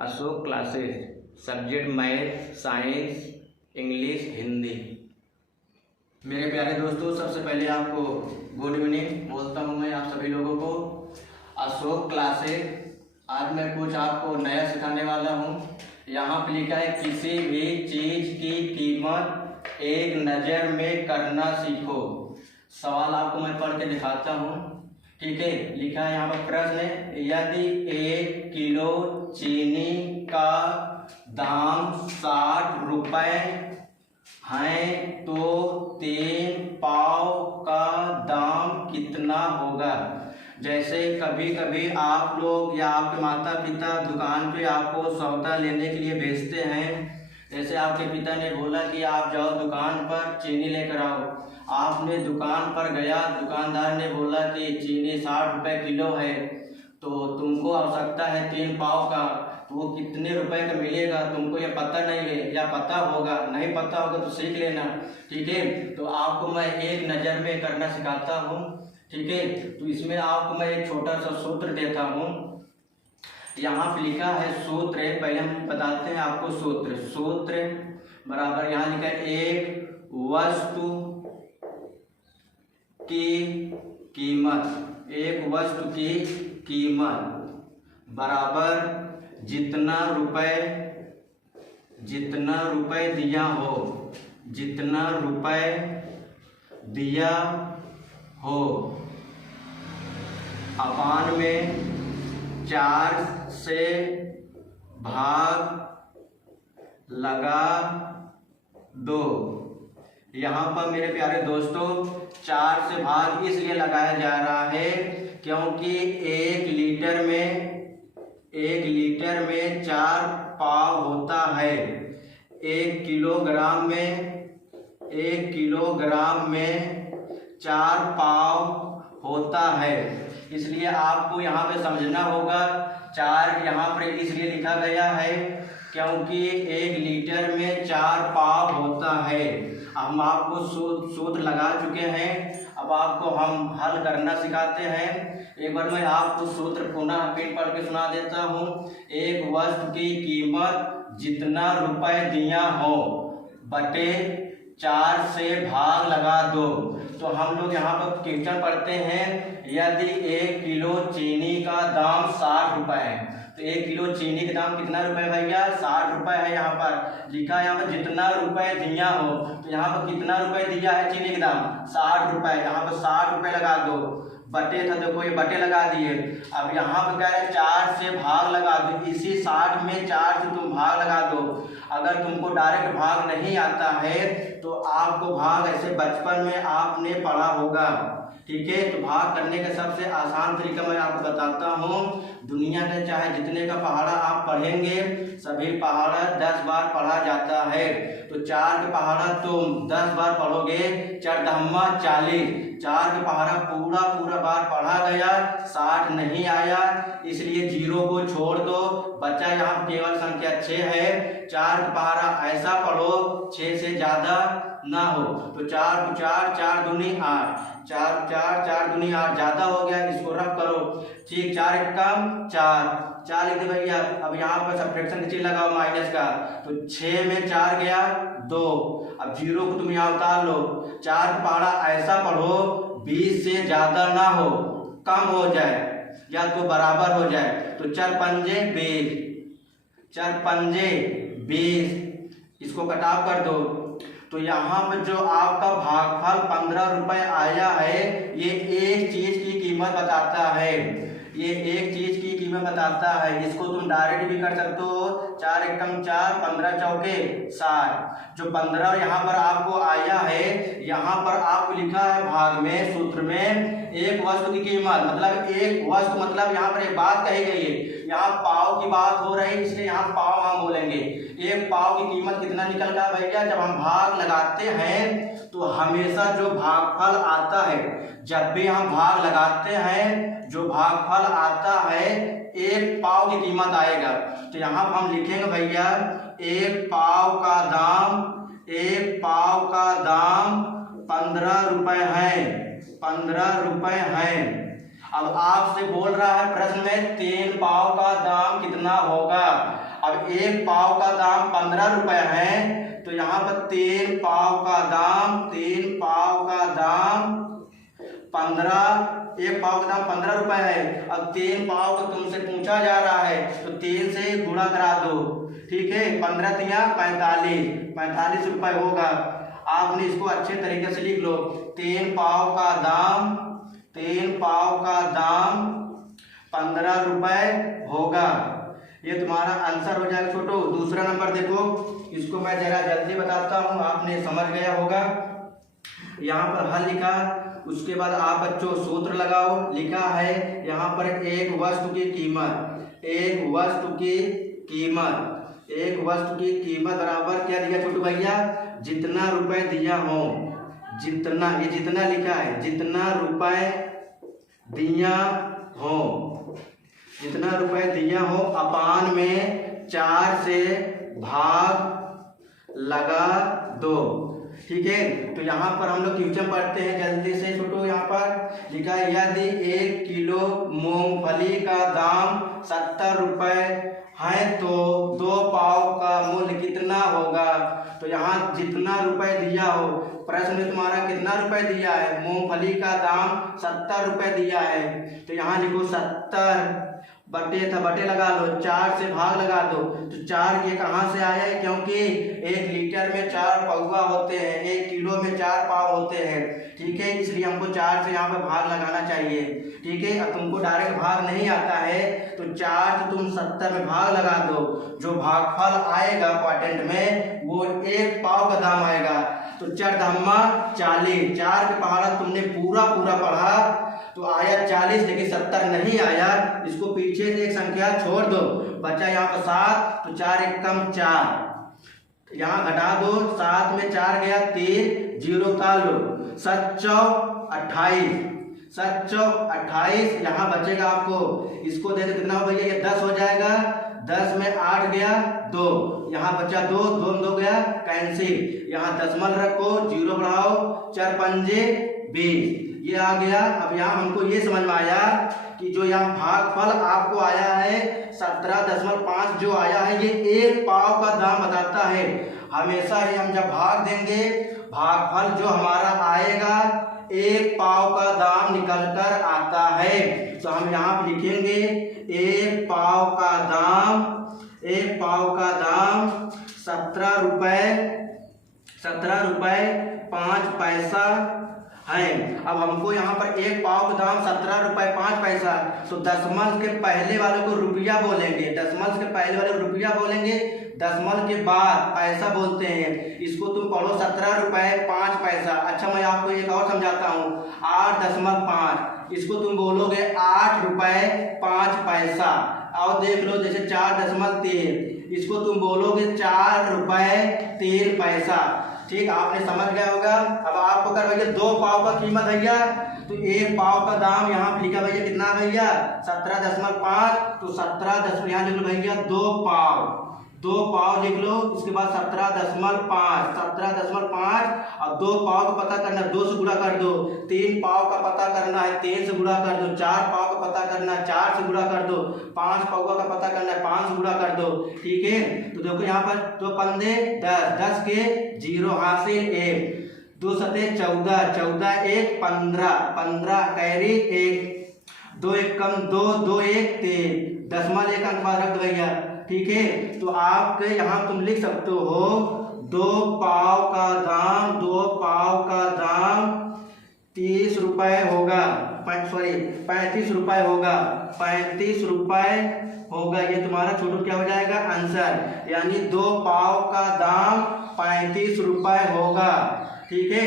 Ashok classes, subject math, science, English, Hindi. मेरे प्यारे दोस्तों, सबसे पहले आपको गुड इवनिंग बोलता हूँ मैं आप सभी लोगों को। अशोक क्लासेस, आज मैं कुछ आपको नया सिखाने वाला हूँ। यहाँ पे लिखा है किसी भी चीज़ की कीमत एक नज़र में करना सीखो। सवाल आपको मैं पढ़ के दिखाता हूँ, ठीक है। लिखा है यहाँ पर प्रश्न है, यदि 1 किलो चीनी का दाम 60 रुपये है तो 3 पाव का दाम कितना होगा। जैसे कभी कभी आप लोग या आपके माता पिता दुकान पे आपको सौदा लेने के लिए भेजते हैं। जैसे आपके पिता ने बोला कि आप जाओ दुकान पर चीनी लेकर आओ। आपने दुकान पर गया, दुकानदार ने बोला कि चीनी 60 रुपये किलो है, तो तुमको आवश्यकता है 3 पाव का, तो वो कितने रुपए का मिलेगा तुमको ये पता नहीं है, या पता होगा, नहीं पता होगा तो सीख लेना, ठीक है। तो आपको मैं एक नज़र में करना सिखाता हूँ, ठीक है। तो इसमें आपको मैं एक छोटा सा सूत्र देता हूँ। यहाँ पे लिखा है सूत्र है, पहले हम बताते हैं आपको सूत्र बराबर यहाँ लिखा है एक वस्तु की कीमत बराबर जितना रुपए दिया हो अपान में 4 से भाग लगा दो। यहाँ पर मेरे प्यारे दोस्तों 4 से भाग इसलिए लगाया जा रहा है क्योंकि 1 लीटर में 4 पाव होता है। 1 किलोग्राम में 4 पाव होता है। इसलिए आपको यहाँ पे समझना होगा 4 यहाँ पर इसलिए लिखा गया है क्योंकि 1 लीटर में 4 पाव होता है। हम आपको सूत्र लगा चुके हैं, अब आपको हम हल करना सिखाते हैं। एक बार मैं आपको सूत्र पुनः फिर पढ़ के सुना देता हूँ। एक वस्तु की कीमत जितना रुपए दिया हो बटे 4 से भाग लगा दो। तो हम लोग यहाँ पर क्वेश्चन पढ़ते हैं, यदि 1 किलो चीनी का दाम 60 रुपये है, तो 1 किलो चीनी का दाम कितना रुपए भैया 60 रुपये है। यहाँ पर लिखा है, यहाँ पर जितना रुपए दिया हो, तो यहाँ पर कितना रुपए दिया है चीनी का दाम 60 रुपये। यहाँ पर 60 रुपये लगा दो, बटे था देखो ये बटे लगा दिए। अब यहाँ पर कह रहे हैं 4 से भाग लगा दो, इसी 60 में 4 से तुम भाग लगा दो। अगर तुमको डायरेक्ट भाग नहीं आता है तो आपको भाग ऐसे बचपन में आपने पढ़ा होगा, ठीक है। तो भाग करने का सबसे आसान तरीका मैं आपको बताता हूँ। दुनिया में चाहे जितने का पहाड़ा आप पढ़ेंगे, सभी पहाड़ा 10 बार पढ़ा जाता है। तो 4 का पहाड़ा तुम 10 बार पढ़ोगे, 4 दहम्मा 40, 4 का पहाड़ा पूरा बार पढ़ा गया, 60 नहीं आया, इसलिए 0 को छोड़ दो, बचा यहाँ केवल संख्या 6 है। 4 का पहाड़ा ऐसा पढ़ो 6 से ज़्यादा ना हो। तो 4 4 दूनी 8, 4 दूनी 8 ज़्यादा हो गया, इसको रफ करो, ठीक। 4 एक कम 4 लिख दे भैया। अब यहाँ पर सब्ट्रैक्शन का चिन्ह लगाओ माइनस का, तो 6 में 4 गया 2। अब 0 को तुम यहाँ उतार लो। 4 का पहाड़ा ऐसा पढ़ो 20 से ज़्यादा ना हो, कम हो जाए या तो बराबर हो जाए। तो 4 पंजे 20, इसको कटाव कर दो। तो यहाँ पर जो आपका भागफल 15 रुपये आया है, ये एक चीज की कीमत बताता है, इसको तुम डायरेक्ट भी कर सकते हो। 4 एकम 4, 15 चौके 60। जो 15 यहाँ पर आपको आया है, यहाँ पर आपको लिखा है भाग में सूत्र में एक वस्तु की कीमत, मतलब एक वस्तु मतलब यहाँ पर एक बात कही गई है, यहाँ पाव की बात हो रही है, इसलिए यहाँ पाव हम बोलेंगे। 1 पाव की कीमत कितना निकल गया भैया। जब हम भाग लगाते हैं तो हमेशा जो भागफल आता है, जब भी हम भाग लगाते हैं जो भागफल आता है 1 पाव की कीमत आएगा। तो यहाँ हम लिखेंगे भैया 1 पाव का दाम 15 रुपये है, अब आपसे बोल रहा है प्रश्न में 3 पाव का दाम कितना होगा। अब 1 पाव का दाम 15 रुपए है, तो यहाँ पर 3 पाव का दाम 15, 1 पाव का दाम 15 रुपए है। अब 3 पाव को तुमसे पूछा जा रहा है, तो 3 से गुणा करा दो, ठीक है। 15 तिया 45 रुपए होगा। आपने इसको अच्छे तरीके से लिख लो। 3 पाव का दाम 15 रुपए होगा। ये तुम्हारा आंसर हो जाएगा छोटू। दूसरा नंबर देखो, इसको मैं जरा जल्दी बताता हूँ, आपने समझ गया होगा। यहाँ पर हल लिखा, उसके बाद आप बच्चों सूत्र लगाओ। लिखा है यहाँ पर एक वस्तु की कीमत बराबर क्या दिया छोटू भैया, जितना रुपए दिया हो, जितना लिखा है, जितना रुपए दिया हो अपान में 4 से भाग लगा दो, ठीक है। तो यहाँ पर हम लोग क्वेश्चन पढ़ते हैं जल्दी से छोटू। यहाँ पर लिखा है यदि 1 किलो मूंगफली का दाम 70 रुपए है तो 2 पाव का मूल्य कितना होगा। तो यहाँ जितना रुपए दिया हो, प्रश्न में तुम्हारा कितना रुपए दिया है, मूंगफली का दाम 70 रुपए दिया है, तो यहाँ लिखो 70 बटे लगा लो, 4 से भाग लगा दो। तो 4 ये कहाँ से आया है, क्योंकि 1 लीटर में 4 पौवा होते हैं, 1 किलो में 4 पाव होते हैं, ठीक है। इसलिए हमको 4 से यहाँ पे भाग लगाना चाहिए, ठीक है। अब तुमको डायरेक्ट भाग नहीं आता है, तो 4 से तुम 70 में भाग लगा दो। जो भागफल आएगा क्वाड्रेंट में वो 1 पाव का दाम आएगा। तो 4 धम्मा 40, 4 के पहाड़ा तुमने पूरा पढ़ा तो आया 40, लेकिन 70 नहीं आया। इसको पीछे से एक संख्या छोड़ दो, बचा यहाँ पर 7, तो 4 एक कम 4, यहाँ घटा दो, 7 में 4 गया 3, 0 ताल लो, 7 चौक 28, यहाँ बचेगा आपको, इसको दे दो कितना हो भैया, ये 10 हो जाएगा। 10 में 8 गया 2, यहाँ बचा 2, 2 गया कैंसिल, यहाँ दशमलव रखो, 0 बढ़ाओ, 4 पंजे 20, ये आ गया। अब यहाँ हमको ये समझ में आया कि जो यहाँ भागफल आपको आया है 17.5 जो आया है, ये 1 पाव का दाम बताता है। हमेशा ही हम जब भाग देंगे, भागफल जो हमारा आएगा 1 पाव का दाम निकल कर आता है। तो हम यहाँ पे लिखेंगे 1 पाव का दाम 17 रुपए 5 पैसा है। अब हमको यहाँ पर 1 पाव का दाम 17 रुपए 5 पैसा, तो दशमलव के पहले वाले को रुपया बोलेंगे, दशमलव के बाद पैसा बोलते हैं। इसको तुम पढ़ो 17 रुपए 5 पैसा। अच्छा, मैं आपको एक और समझाता हूँ, 8.5, इसको तुम बोलोगे 8 रुपए 5 पैसा। और देख लो जैसे 4.3, इसको तुम बोलोगे 4 रुपए 3 पैसा, ठीक। आपने समझ गया होगा। अब आपको कर भैया 2 पाव का कीमत भैया, तो 1 पाव का दाम यहाँ पे लिखा भैया कितना भैया 17.5, तो 17 यहाँ लिख लो भैया 2 पाव लिख लो। उसके बाद 17.5 और 2 पाव का पता करना, 2 से गुणा कर दो। 3 पाव का पता करना है, 3 से गुणा कर दो। 4 पाव का पता करना है, 4 से गुणा कर दो। 5 पाव का पता करना है, 5 से गुणा कर दो, ठीक है। तो देखो यहाँ पर 2 पंदे 10, 10 के 0 हासिल 1, 2 सते 14, 14 1 15, 15 कैरी 1, 2 1 कम 2, 2 1 3, दशमलव 1 अंक बाद रख दो भैया, ठीक है। तो आपके यहाँ तुम लिख सकते हो 2 पाव का दाम 30 रुपए होगा, 35 रुपए होगा, 35 रुपए होगा। ये तुम्हारा छोटू क्या हो जाएगा आंसर, यानी 2 पाव का दाम 35 रुपए होगा, ठीक है।